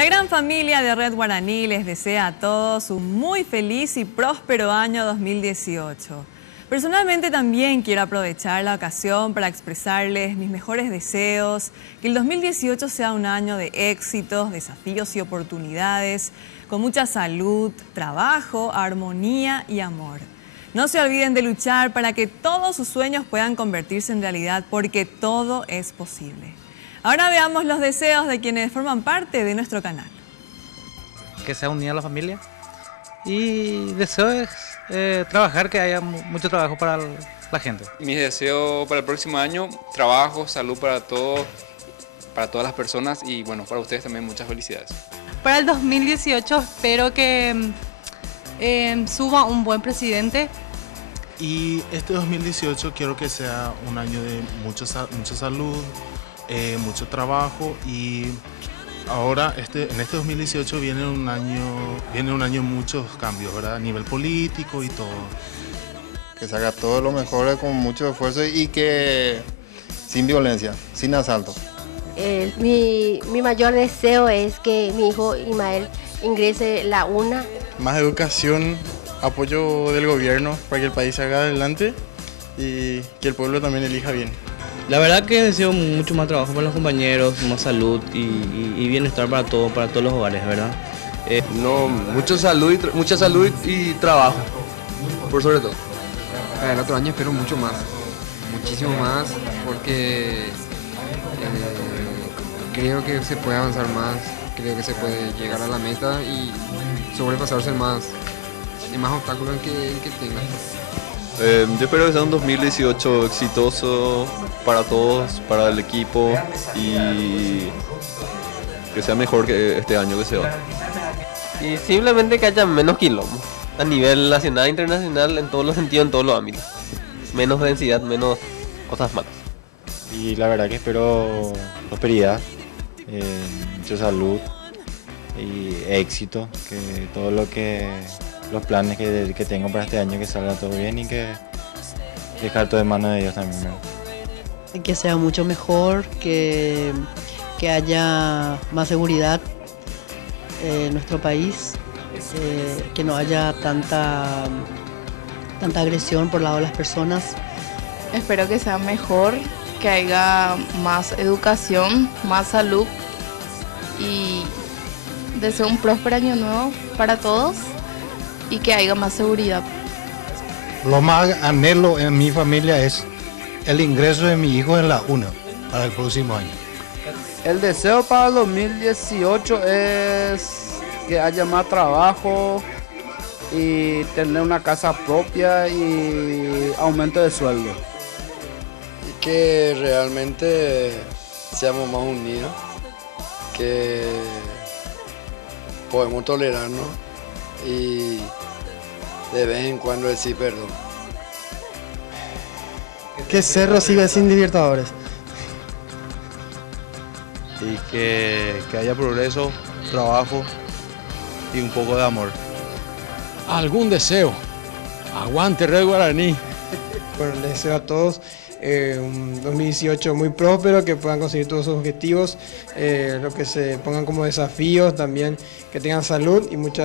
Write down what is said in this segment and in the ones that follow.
La gran familia de Red Guaraní les desea a todos un muy feliz y próspero año 2018. Personalmente también quiero aprovechar la ocasión para expresarles mis mejores deseos, que el 2018 sea un año de éxitos, desafíos y oportunidades, con mucha salud, trabajo, armonía y amor. No se olviden de luchar para que todos sus sueños puedan convertirse en realidad, porque todo es posible. Ahora veamos los deseos de quienes forman parte de nuestro canal. Que sea unida la familia y deseo es trabajar, que haya mucho trabajo para la gente. Mis deseos para el próximo año: trabajo, salud para todos, para todas las personas, y bueno, para ustedes también muchas felicidades. Para el 2018 espero que suba un buen presidente. Y este 2018 quiero que sea un año de mucha salud, mucho trabajo, y ahora en este 2018 viene un año de muchos cambios, ¿verdad? A nivel político y todo. Que se haga todo lo mejor con mucho esfuerzo y que sin violencia, sin asalto. Mi mayor deseo es que mi hijo Ismael ingrese la UNA. Más educación, apoyo del gobierno para que el país salga adelante y que el pueblo también elija bien. La verdad que deseo mucho más trabajo para los compañeros, más salud y bienestar para todos los hogares, ¿verdad? Mucha salud y trabajo, por sobre todo. Para el otro año espero mucho más, muchísimo más, porque creo que se puede avanzar más, creo que se puede llegar a la meta y sobrepasarse más obstáculos que tenga. Yo espero que sea un 2018 exitoso para todos, para el equipo, y que sea mejor que este año que se va. Y simplemente que haya menos quilombo a nivel nacional e internacional, en todos los sentidos, en todos los ámbitos. Menos densidad, menos cosas malas. Y la verdad que espero prosperidad, mucha salud y éxito, que todo los planes que tengo para este año, que salga todo bien, y que dejar todo en manos de Dios también, ¿verdad? Que sea mucho mejor, que haya más seguridad en nuestro país, que no haya tanta agresión por lado de las personas. Espero que sea mejor, que haya más educación, más salud, y deseo un próspero año nuevo para todos y que haya más seguridad. Lo más anhelo en mi familia es el ingreso de mi hijo en la UNA para el próximo año. El deseo para el 2018 es que haya más trabajo y tener una casa propia y aumento de sueldo. Y que realmente seamos más unidos, que podemos tolerarnos y de vez en cuando decir perdón. Que Cerro siga sin Libertadores. Y que haya progreso, trabajo y un poco de amor. ¿Algún deseo? Aguante Red Guaraní. Bueno, les deseo a todos un 2018 muy próspero, que puedan conseguir todos sus objetivos, lo que se pongan como desafíos también, que tengan salud y mucho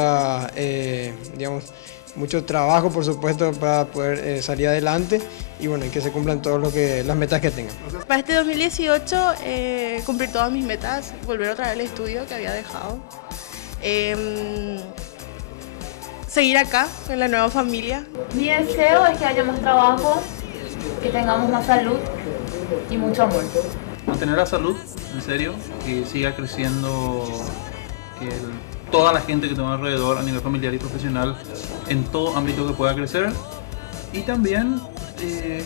trabajo, por supuesto, para poder salir adelante, y bueno, y que se cumplan las metas que tengan. Para este 2018 cumplir todas mis metas, volver otra vez al estudio que había dejado, seguir acá en la nueva familia. Mi deseo es que haya más trabajo, que tengamos más salud y mucho amor. Mantener la salud, en serio, que siga creciendo toda la gente que tengo alrededor a nivel familiar y profesional, en todo ámbito que pueda crecer, y también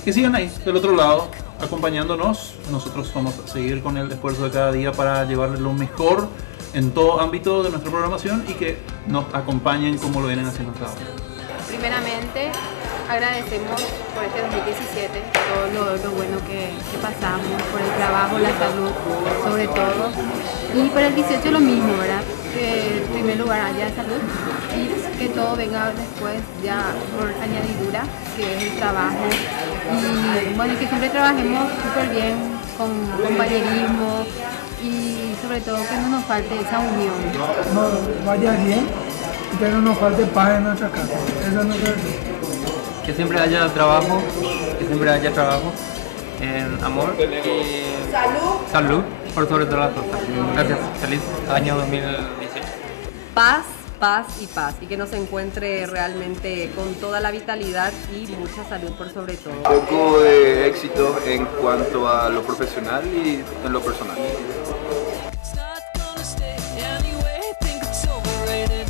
que sigan ahí del otro lado acompañándonos. Nosotros vamos a seguir con el esfuerzo de cada día para llevarles lo mejor en todo ámbito de nuestra programación, y que nos acompañen como lo vienen haciendo hasta ahora. Primeramente, agradecemos por este 2017 todo lo bueno que pasamos, por el trabajo, la salud, sobre todo. Y para el 18 lo mismo, ¿verdad? Que en primer lugar haya salud y que todo venga después ya por añadidura, que es el trabajo. Y bueno, que siempre trabajemos súper bien, con compañerismo y sobre sobre todo que no nos falte esa unión. No vaya bien y que no nos falte paz en nuestra casa. Eso es nuestro deseo. Que siempre haya trabajo, en amor y salud por sobre todas las cosas. Gracias, feliz año 2018. Paz, paz y paz, y que nos encuentre realmente con toda la vitalidad y mucha salud por sobre todo. Un poco de éxito en cuanto a lo profesional y en lo personal. It's not gonna stay anyway, think it's overrated.